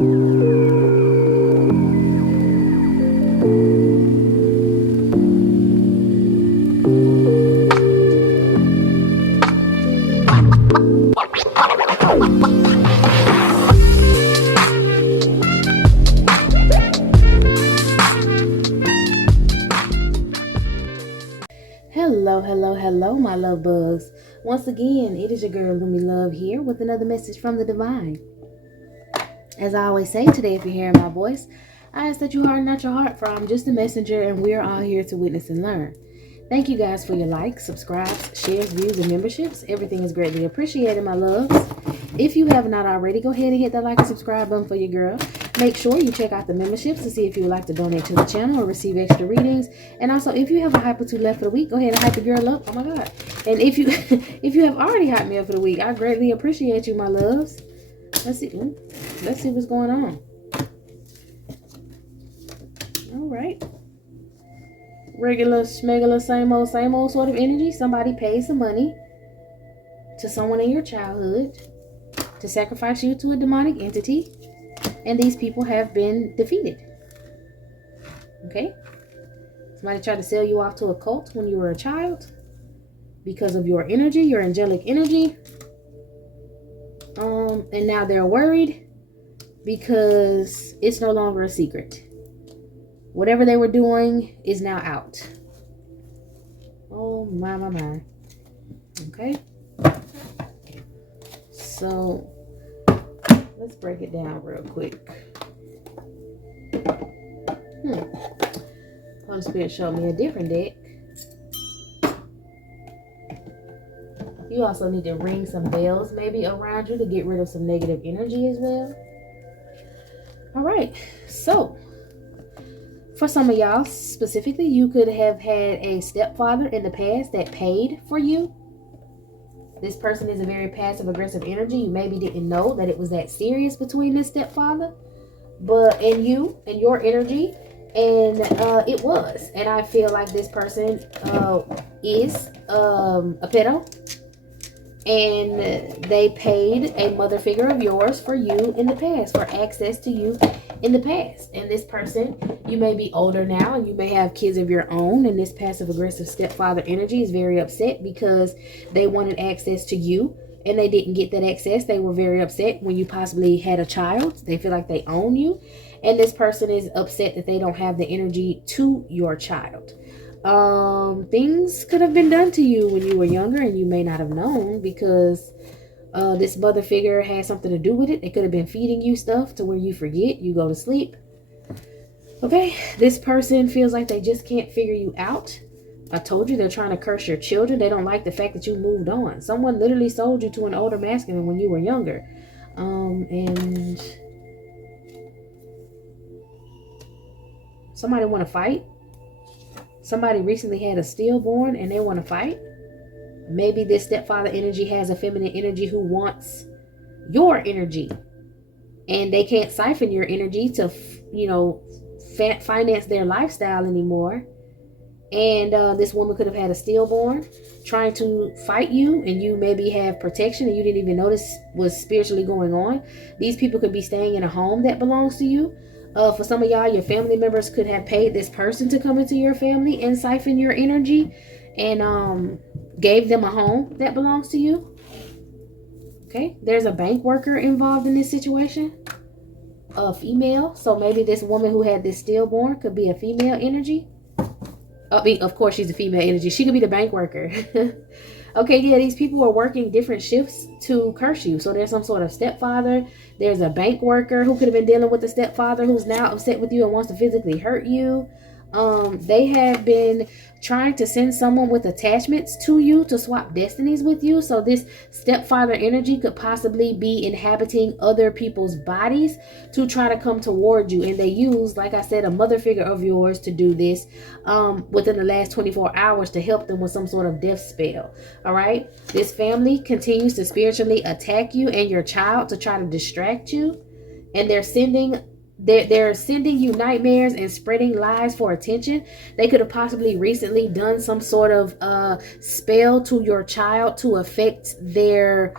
Hello, my love bugs. Once again, it is your girl Lumi Love here with another message from the divine. As I always say today, if you're hearing my voice, I ask that you harden not your heart, for I'm just a messenger and we're all here to witness and learn. Thank you guys for your likes, subscribes, shares, views, and memberships. Everything is greatly appreciated, my loves. If you have not already, go ahead and hit that like and subscribe button for your girl. Make sure you check out the memberships to see if you would like to donate to the channel or receive extra readings. And also, if you have a hype or two left for the week, go ahead and hype the girl up. Oh my God. And if you if you have already hyped me up for the week, I greatly appreciate you, my loves. Let's see what's going on. All right. Regular, schmegular, same old sort of energy. Somebody paid some money to someone in your childhood to sacrifice you to a demonic entity. And these people have been defeated. Okay? Somebody tried to sell you off to a cult when you were a child because of your energy, your angelic energy. And now they're worried because it's no longer a secret. Whatever they were doing is now out. Oh, my. Okay? So, let's break it down real quick. Holy Spirit showed me a different deck. You also need to ring some bells maybe around you to get rid of some negative energy as well. All right. So, for some of y'all specifically, you could have had a stepfather in the past that paid for you. This person is a very passive-aggressive energy. You maybe didn't know that it was that serious between this stepfather, but in you and your energy, and it was. And I feel like this person is a pedo, and they paid a mother figure of yours for you in the past, for access to you in the past. And this person, you may be older now and you may have kids of your own, and this passive-aggressive stepfather energy is very upset because they wanted access to you and they didn't get that access. They were very upset when you possibly had a child. They feel like they own you, and this person is upset that they don't have the energy to your child. Things could have been done to you when you were younger and you may not have known, because this mother figure had something to do with it. They could have been feeding you stuff to where you forget, you go to sleep. Okay, this person feels like they just can't figure you out. I told you they're trying to curse your children. They don't like the fact that you moved on. Someone literally sold you to an older masculine when you were younger. And somebody want to fight. Somebody recently had a stillborn and they want to fight. Maybe this stepfather energy has a feminine energy who wants your energy, and they can't siphon your energy to, finance their lifestyle anymore. And this woman could have had a stillborn trying to fight you, and you maybe have protection and you didn't even notice was spiritually going on. These people could be staying in a home that belongs to you. For some of y'all, your family members could have paid this person to come into your family and siphon your energy, and gave them a home that belongs to you. Okay, there's a bank worker involved in this situation, a female. So maybe this woman who had this stillborn could be a female energy. I mean, of course, she's a female energy. She could be the bank worker. Okay, yeah, these people are working different shifts to curse you. So there's some sort of stepfather. There's a bank worker who could have been dealing with the stepfather who's now upset with you and wants to physically hurt you. They have been trying to send someone with attachments to you to swap destinies with you. So this stepfather energy could possibly be inhabiting other people's bodies to try to come toward you. And they use, like I said, a mother figure of yours to do this within the last 24 hours to help them with some sort of death spell. All right. This family continues to spiritually attack you and your child to try to distract you. And they're sending you nightmares and spreading lies for attention. They could have possibly recently done some sort of spell to your child to affect their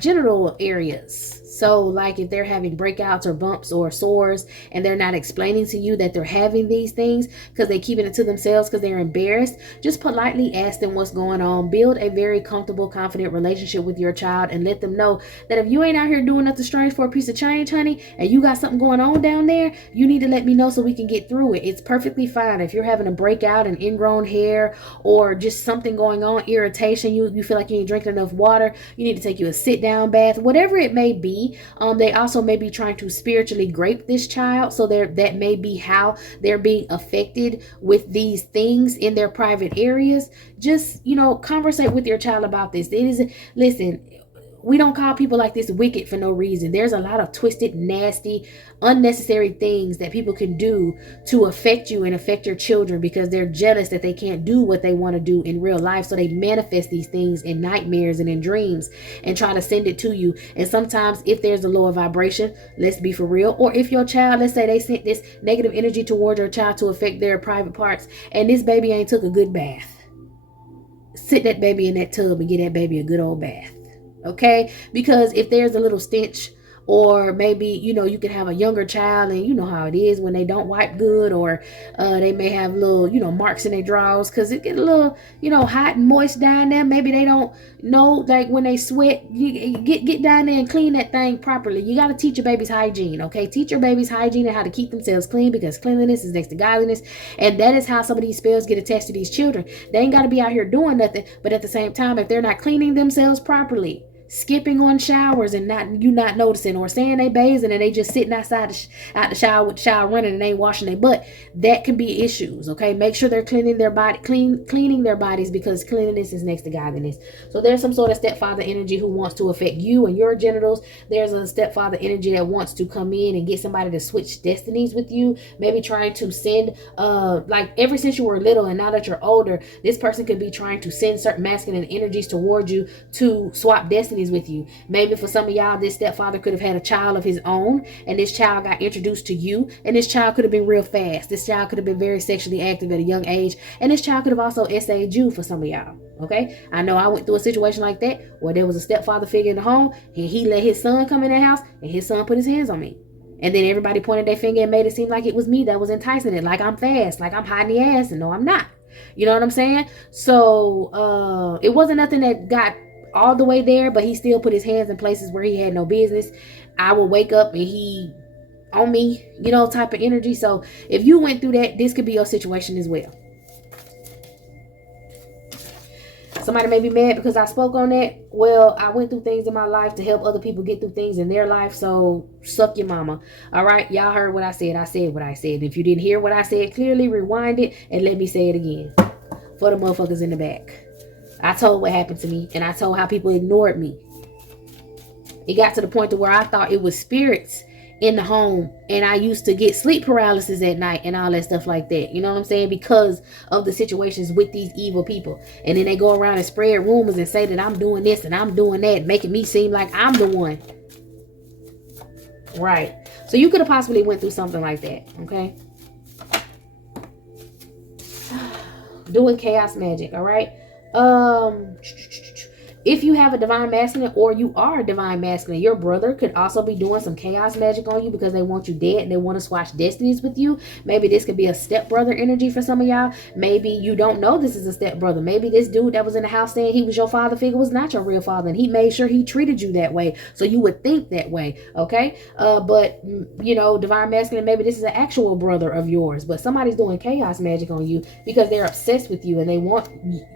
genital areas. So like if they're having breakouts or bumps or sores and they're not explaining to you that they're having these things because they're keeping it to themselves because they're embarrassed, just politely ask them what's going on. Build a very comfortable, confident relationship with your child and let them know that if you ain't out here doing nothing strange for a piece of change, honey, and you got something going on down there, you need to let me know so we can get through it. It's perfectly fine. If you're having a breakout, an ingrown hair, or just something going on, irritation, you feel like you ain't drinking enough water, you need to take you a sit down bath, whatever it may be. They also may be trying to spiritually grape this child, so that may be how they're being affected with these things in their private areas. Just, conversate with your child about this. Listen, we don't call people like this wicked for no reason. There's a lot of twisted, nasty, unnecessary things that people can do to affect you and affect your children because they're jealous that they can't do what they want to do in real life. So they manifest these things in nightmares and in dreams and try to send it to you. And sometimes if there's a lower vibration, let's be for real, or if your child, let's say they sent this negative energy toward your child to affect their private parts and this baby ain't took a good bath, sit that baby in that tub and get that baby a good old bath. Okay, because if there's a little stench, or maybe you can have a younger child and you know how it is when they don't wipe good, or they may have little marks in their drawers because it get a little hot and moist down there. Maybe they don't know, like when they sweat, you get down there and clean that thing properly. You got to teach your babies hygiene. Okay, teach your babies hygiene and how to keep themselves clean, because cleanliness is next to godliness, and that is how some of these spells get attached to these children. They ain't got to be out here doing nothing, but at the same time, if they're not cleaning themselves properly, skipping on showers and not noticing, or saying they bathing and they just sitting outside out the shower with the shower running and they ain't washing their butt, that can be issues. Okay, make sure they're cleaning their bodies, because cleanliness is next to godliness. So there's some sort of stepfather energy who wants to affect you and your genitals. There's a stepfather energy that wants to come in and get somebody to switch destinies with you, maybe trying to send like ever since you were little and now that you're older, this person could be trying to send certain masculine energies towards you to swap destinies with you. Maybe for some of y'all, this stepfather could have had a child of his own, and this child got introduced to you, and this child could have been real fast. This child could have been very sexually active at a young age, and this child could have also SA'd you for some of y'all. Okay, I know I went through a situation like that where there was a stepfather figure in the home, and he let his son come in the house, and his son put his hands on me. And then everybody pointed their finger and made it seem like it was me that was enticing it, like I'm fast, like I'm hiding the ass, and no, I'm not. You know what I'm saying? So it wasn't nothing that got all the way there, but he still put his hands in places where he had no business. I will wake up and he on me, type of energy. So if you went through that, this could be your situation as well. Somebody may be mad because I spoke on that. Well, I went through things in my life to help other people get through things in their life. So suck your mama. All right. Y'all heard what I said. I said what I said. If you didn't hear what I said clearly, rewind it and let me say it again for the motherfuckers in the back. I told what happened to me, and I told how people ignored me. It got to the point to where I thought it was spirits in the home, and I used to get sleep paralysis at night and all that stuff like that. You know what I'm saying? Because of the situations with these evil people. And then they go around and spread rumors and say that I'm doing this and I'm doing that, making me seem like I'm the one. Right. So you could have possibly went through something like that. Okay. Doing chaos magic. All right. If you have a divine masculine, or you are a divine masculine, your brother could also be doing some chaos magic on you because they want you dead and they want to swatch destinies with you. Maybe this could be a stepbrother energy for some of y'all. Maybe you don't know this is a stepbrother. Maybe this dude that was in the house saying he was your father figure was not your real father, and he made sure he treated you that way so you would think that way. Okay. But divine masculine, maybe this is an actual brother of yours, but somebody's doing chaos magic on you because they're obsessed with you and they want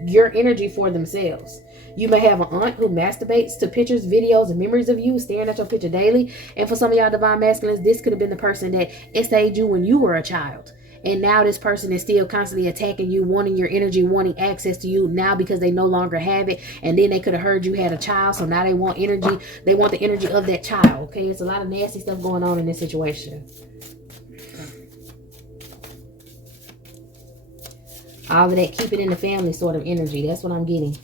your energy for themselves. You may have an aunt who masturbates to pictures, videos, and memories of you, staring at your picture daily. And for some of y'all divine masculines, this could have been the person that SA'd you when you were a child. And now this person is still constantly attacking you, wanting your energy, wanting access to you now because they no longer have it. And then they could have heard you had a child, so now they want energy. They want the energy of that child. Okay, it's a lot of nasty stuff going on in this situation. All of that keep it in the family sort of energy. That's what I'm getting.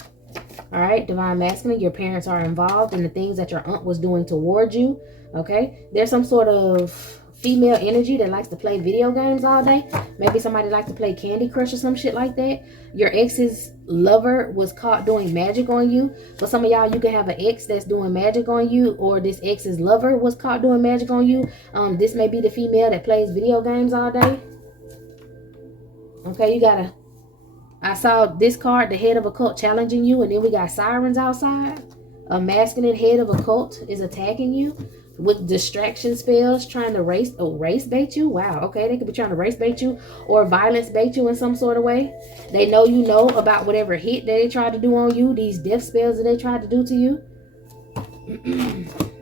All right, divine masculine, your parents are involved in the things that your aunt was doing towards you. Okay, there's some sort of female energy that likes to play video games all day. Maybe somebody likes to play Candy Crush or some shit like that. Your ex's lover was caught doing magic on you. For some of y'all, you can have an ex that's doing magic on you, or this ex's lover was caught doing magic on you. This may be the female that plays video games all day. Okay, you gotta, I saw this card, the head of a cult challenging you, and then we got sirens outside. A masculine head of a cult is attacking you with distraction spells, trying to race bait you. Wow, okay, they could be trying to race bait you or violence bait you in some sort of way. They know you know about whatever hit that they tried to do on you, these death spells that they tried to do to you.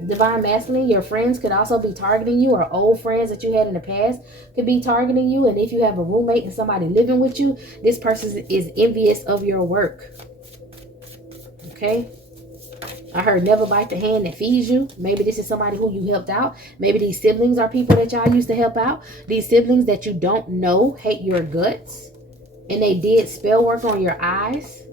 Divine masculine, your friends could also be targeting you, or old friends that you had in the past could be targeting you. And if you have a roommate and somebody living with you, this person is envious of your work. Okay, I heard never bite the hand that feeds you. Maybe this is somebody who you helped out. Maybe these siblings are people that y'all used to help out. These siblings that you don't know hate your guts, and they did spell work on your eyes.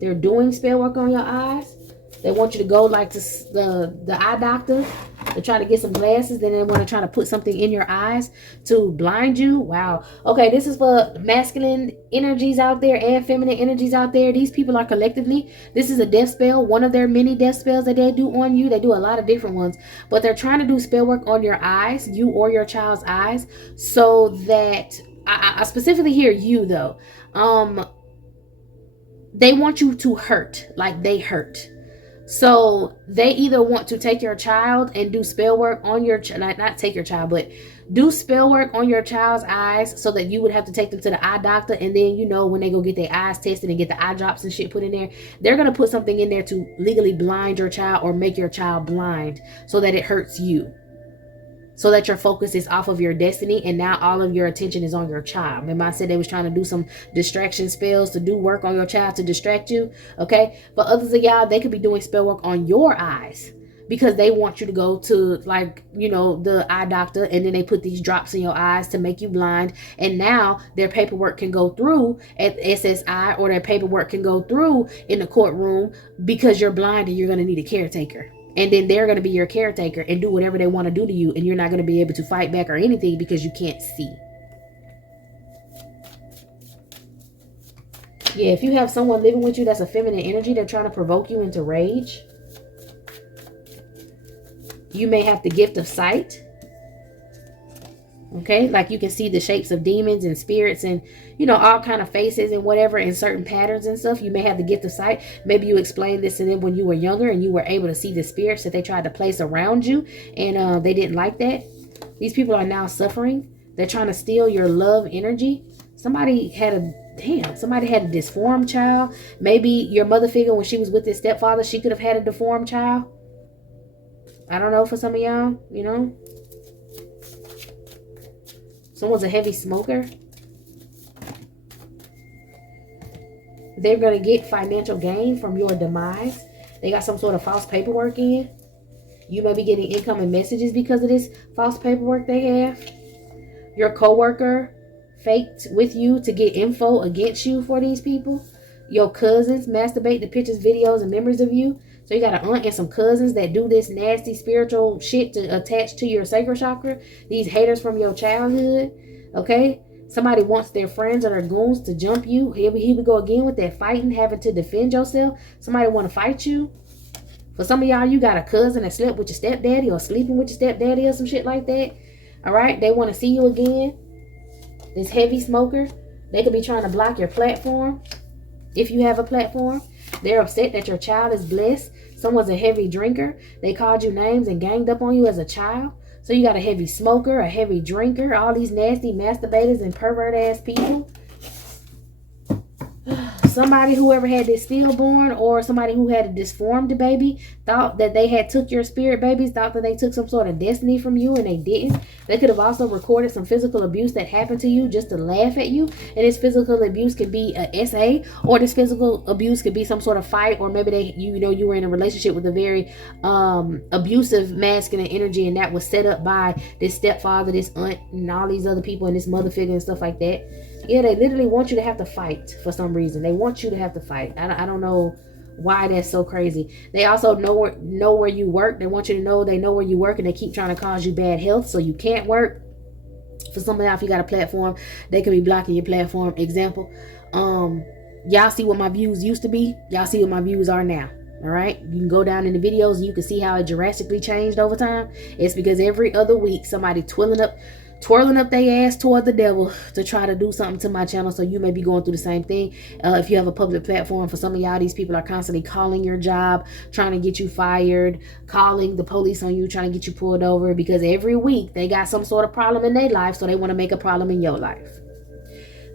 They're doing spell work on your eyes. They want you to go like to the eye doctor to try to get some glasses. Then they want to try to put something in your eyes to blind you. Wow. Okay, this is for masculine energies out there and feminine energies out there. These people are collectively, this is a death spell, one of their many death spells that they do on you. They do a lot of different ones, but they're trying to do spell work on your eyes, you or your child's eyes, so that I specifically hear you though. They want you to hurt like they hurt. So they either want to take your child and do spell work on your not take your child, but do spell work on your child's eyes, so that you would have to take them to the eye doctor. And then, you know, when they go get their eyes tested and get the eye drops and shit put in there, they're going to put something in there to legally blind your child or make your child blind so that it hurts you. So that your focus is off of your destiny, and now all of your attention is on your child. Remember I said they was trying to do some distraction spells to do work on your child to distract you? Okay. But others of y'all, they could be doing spell work on your eyes because they want you to go to, like, you know, the eye doctor, and then they put these drops in your eyes to make you blind. And now their paperwork can go through at SSI, or their paperwork can go through in the courtroom because you're blind and you're going to need a caretaker. And then they're going to be your caretaker and do whatever they want to do to you. And you're not going to be able to fight back or anything because you can't see. Yeah, if you have someone living with you that's a feminine energy, they're trying to provoke you into rage. You may have the gift of sight. Okay, like you can see the shapes of demons and spirits and, you know, all kind of faces and whatever in certain patterns and stuff. You may have the gift of sight. Maybe you explained this to them when you were younger and you were able to see the spirits that they tried to place around you, and they didn't like that. These people are now suffering. They're trying to steal your love energy. Somebody had a disformed child. Maybe your mother figure, when she was with this stepfather, she could have had a deformed child. I don't know, for some of y'all, you know. Someone's a heavy smoker. They're going to get financial gain from your demise. They got some sort of false paperwork in. You may be getting incoming messages because of this false paperwork they have. Your coworker faked with you to get info against you for these people. Your cousins masturbate the pictures, videos, and memories of you. So you got an aunt and some cousins that do this nasty spiritual shit to attach to your sacral chakra. These haters from your childhood. Okay? Somebody wants their friends or their goons to jump you. Here we go again with that fighting, having to defend yourself. Somebody want to fight you. For some of y'all, you got a cousin that slept with your stepdaddy or sleeping with your stepdaddy or some shit like that. All right? They want to see you again. This heavy smoker. They could be trying to block your platform. If you have a platform. They're upset that your child is blessed. Someone's a heavy drinker. They called you names and ganged up on you as a child. So you got a heavy smoker, a heavy drinker, all these nasty masturbators and pervert ass people. Somebody, whoever had this stillborn, or somebody who had a disformed baby, thought that they had took your spirit babies, thought that they took some sort of destiny from you, and they didn't. They could have also recorded some physical abuse that happened to you just to laugh at you. And this physical abuse could be a SA, or this physical abuse could be some sort of fight, or maybe you were in a relationship with a very abusive masculine energy, and that was set up by this stepfather, this aunt, and all these other people, and this mother figure and stuff like that. Yeah, they literally want you to have to fight for some reason. They want you to have to fight. I don't know why that's so crazy. They also know where you work. They want you to know they know where you work, and they keep trying to cause you bad health so you can't work. For some of y'all, if you got a platform, they could be blocking your platform. Example, y'all see what my views used to be. Y'all see what my views are now. All right, you can go down in the videos and you can see how it drastically changed over time. It's because every other week somebody twirling up their ass toward the devil to try to do something to my channel. So you may be going through the same thing. If you have a public platform, for some of y'all, these people are constantly calling your job, trying to get you fired, calling the police on you, trying to get you pulled over, because every week they got some sort of problem in their life, so they want to make a problem in your life.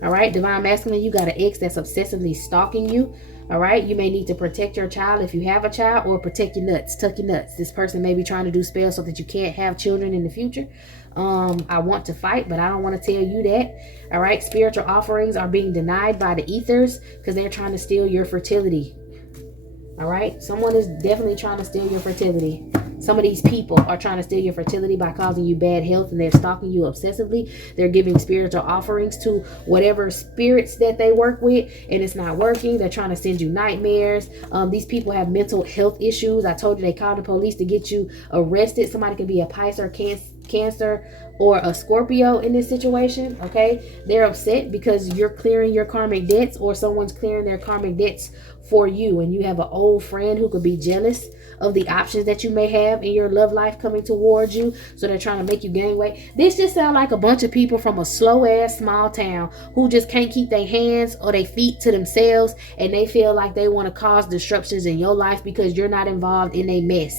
All right, divine masculine, you got an ex that's obsessively stalking you. All right, you may need to protect your child if you have a child, or protect your nuts, tuck your nuts. This person may be trying to do spells so that you can't have children in the future. I want to fight, but I don't want to tell you that. All right, spiritual offerings are being denied by the ethers because they're trying to steal your fertility. All right, someone is definitely trying to steal your fertility. Some of these people are trying to steal your fertility by causing you bad health, and they're stalking you obsessively. They're giving spiritual offerings to whatever spirits that they work with, and it's not working. They're trying to send you nightmares. These people have mental health issues. I told you they called the police to get you arrested. Somebody could be a Pisces or Cancer or a Scorpio in this situation. Okay, they're upset because you're clearing your karmic debts, or someone's clearing their karmic debts for you, and you have an old friend who could be jealous of the options that you may have in your love life coming towards you, so they're trying to make you gain weight. This just sounds like a bunch of people from a slow ass small town who just can't keep their hands or their feet to themselves, and they feel like they want to cause disruptions in your life because you're not involved in a mess.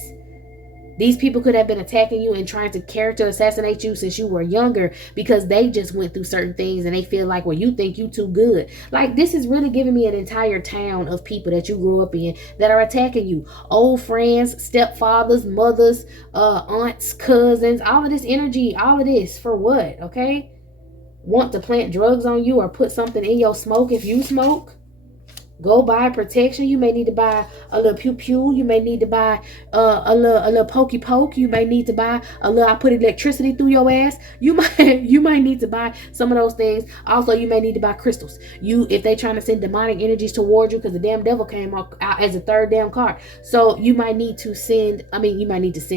These people could have been attacking you and trying to character assassinate you since you were younger, because they just went through certain things and they feel like, well, you think you too good. Like, this is really giving me an entire town of people that you grew up in that are attacking you. Old friends, stepfathers, mothers, aunts, cousins, all of this energy, all of this for what? Okay? Want to plant drugs on you or put something in your smoke if you smoke? Go buy protection. You may need to buy a little pew pew. You may need to buy a little pokey poke. You may need to buy a little, I put electricity through your ass. You might need to buy some of those things. Also, you may need to buy crystals. If they trying to send demonic energies towards you, because the damn devil came out as a third damn card. So you might need to send them angels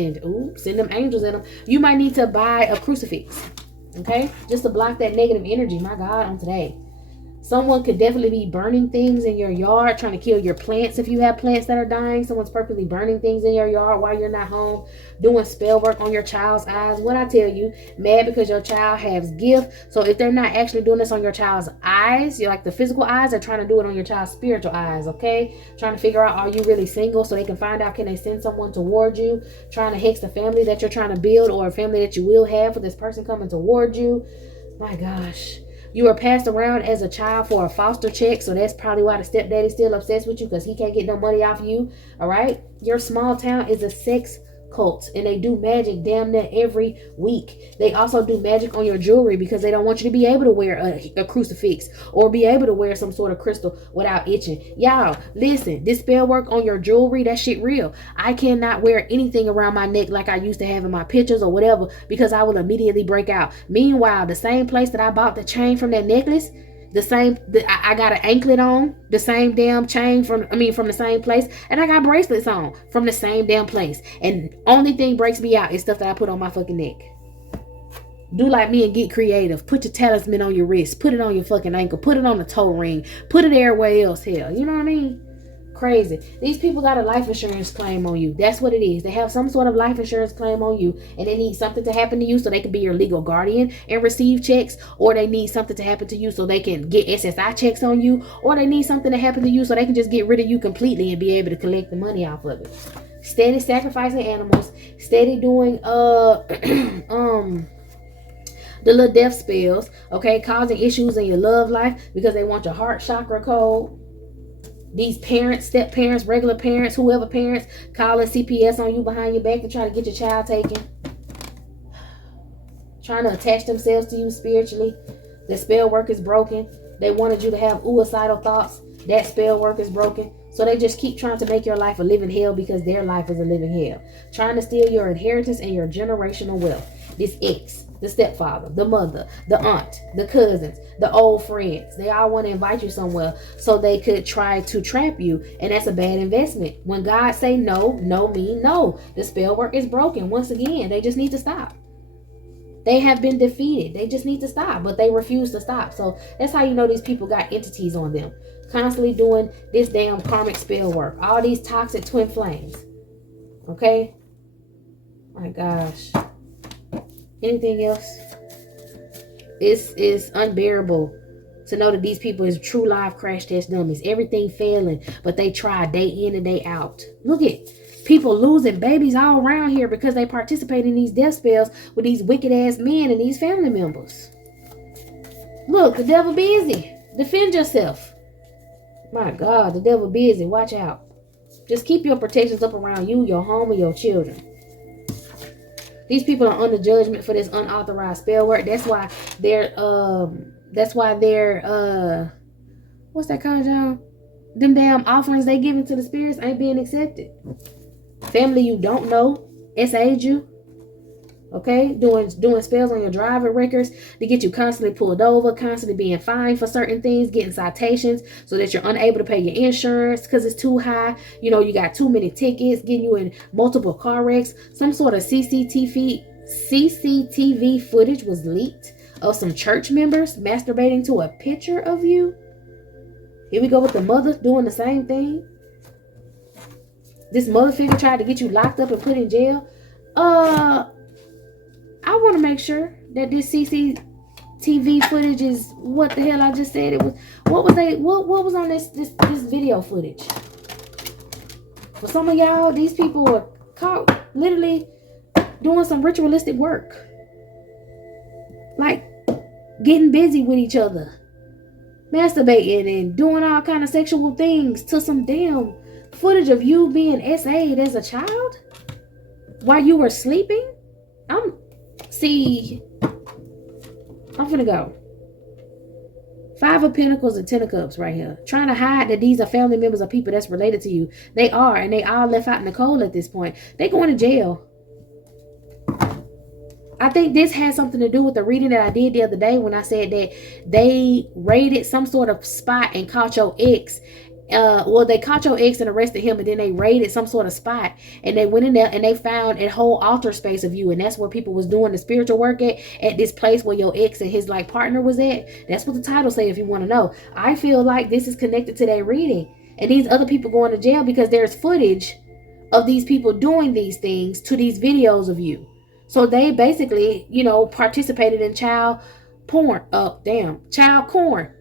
in them. You might need to buy a crucifix. Okay, just to block that negative energy. My God, on today. Someone could definitely be burning things in your yard, trying to kill your plants if you have plants that are dying. Someone's purposely burning things in your yard while you're not home, doing spell work on your child's eyes. What I tell you, mad because your child has gift. So if they're not actually doing this on your child's eyes, you're like the physical eyes, they're trying to do it on your child's spiritual eyes, okay? Trying to figure out, are you really single, so they can find out, can they send someone towards you? Trying to hex the family that you're trying to build, or a family that you will have for this person coming towards you. My gosh. You were passed around as a child for a foster check, so that's probably why the stepdaddy's still obsessed with you, because he can't get no money off you. All right? Your small town is a sex cult, and they do magic damn near every week. They also do magic on your jewelry because they don't want you to be able to wear a crucifix or be able to wear some sort of crystal without itching. Y'all, listen, this spell work on your jewelry, that shit real. I cannot wear anything around my neck like I used to have in my pictures or whatever, because I will immediately break out. Meanwhile, the same place that I bought the chain from that necklace, I got an anklet on, the same damn chain from the same place, and I got bracelets on from the same damn place. And only thing breaks me out is stuff that I put on my fucking neck. Do like me and get creative. Put your talisman on your wrist, put it on your fucking ankle, put it on the toe ring, put it everywhere else. Hell, you know what I mean? Crazy. These people got a life insurance claim on you. That's what it is. They have some sort of life insurance claim on you, and they need something to happen to you so they can be your legal guardian and receive checks, or they need something to happen to you so they can get SSI checks on you, or they need something to happen to you so they can just get rid of you completely and be able to collect the money off of it. Steady sacrificing animals, steady doing the little death spells, okay, causing issues in your love life because they want your heart chakra cold. These parents, step parents, regular parents, whoever parents, calling CPS on you behind your back to try to get your child taken. Trying to attach themselves to you spiritually. The spell work is broken. They wanted you to have suicidal thoughts. That spell work is broken. So they just keep trying to make your life a living hell because their life is a living hell. Trying to steal your inheritance and your generational wealth. This ex, the stepfather, the mother, the aunt, the cousins, the old friends. They all want to invite you somewhere so they could try to trap you. And that's a bad investment. When God say no, no mean no. The spell work is broken. Once again, they just need to stop. They have been defeated. They just need to stop, but they refuse to stop. So that's how you know these people got entities on them, constantly doing this damn karmic spell work. All these toxic twin flames. Okay? My gosh. Anything else? It's unbearable to know that these people is true live crash test dummies. Everything failing, but they try day in and day out. Look at people losing babies all around here because they participate in these death spells with these wicked ass men and these family members. Look, the devil busy. Defend yourself. My God, the devil busy. Watch out. Just keep your protections up around you, your home, and your children. These people are under judgment for this unauthorized spell work. That's why they're what's that called, y'all? Them damn offerings they giving to the spirits ain't being accepted. Family you don't know SA'd you. Okay? Doing spells on your driver records to get you constantly pulled over, constantly being fined for certain things, getting citations so that you're unable to pay your insurance because it's too high. You know, you got too many tickets, getting you in multiple car wrecks. Some sort of CCTV footage was leaked of some church members masturbating to a picture of you. Here we go with the mother doing the same thing. This mother figure tried to get you locked up and put in jail. I want to make sure that this CCTV footage is what the hell I just said it was. What was on this video footage? For some of y'all, these people were caught literally doing some ritualistic work. Like getting busy with each other. Masturbating and doing all kind of sexual things to some damn footage of you being SA'd as a child while you were sleeping. I'm finna go. 5 of Pentacles and 10 of Cups right here. Trying to hide that these are family members of people that's related to you. They are, and they all left out in the cold at this point. They going to jail. I think this has something to do with the reading that I did the other day when I said that they raided some sort of spot and caught your ex. They caught your ex and arrested him, and then they raided some sort of spot, and they went in there and they found a whole altar space of you, and that's where people was doing the spiritual work at this place where your ex and his like partner was at. That's what the title say if you want to know. I feel like this is connected to that reading, and these other people going to jail because there's footage of these people doing these things to these videos of you. So they basically, you know, participated in child porn. Child corn.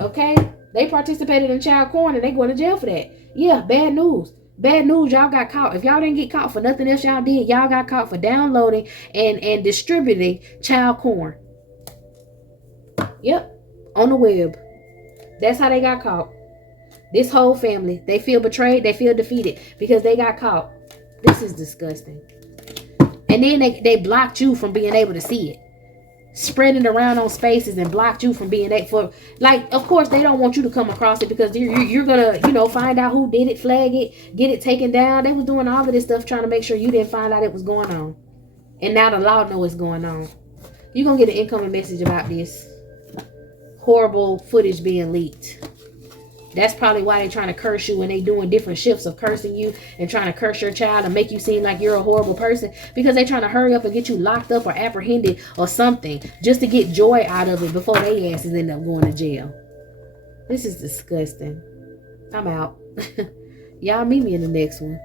Okay? They participated in child porn and they going to jail for that. Yeah, bad news. Bad news, y'all got caught. If y'all didn't get caught for nothing else y'all did, y'all got caught for downloading and distributing child porn. Yep, on the web. That's how they got caught. This whole family, they feel betrayed, they feel defeated because they got caught. This is disgusting. And then they blocked you from being able to see it. Spreading around on spaces and blocked you from being able for, like, of course they don't want you to come across it because you're gonna, you know, find out who did it, flag it, get it taken down. They was doing all of this stuff trying to make sure you didn't find out it was going on. And now the law know what's going on. You're gonna get an incoming message about this horrible footage being leaked. That's probably why they're trying to curse you, and they doing different shifts of cursing you and trying to curse your child and make you seem like you're a horrible person because they're trying to hurry up and get you locked up or apprehended or something just to get joy out of it before they asses end up going to jail. This is disgusting. I'm out. Y'all meet me in the next one.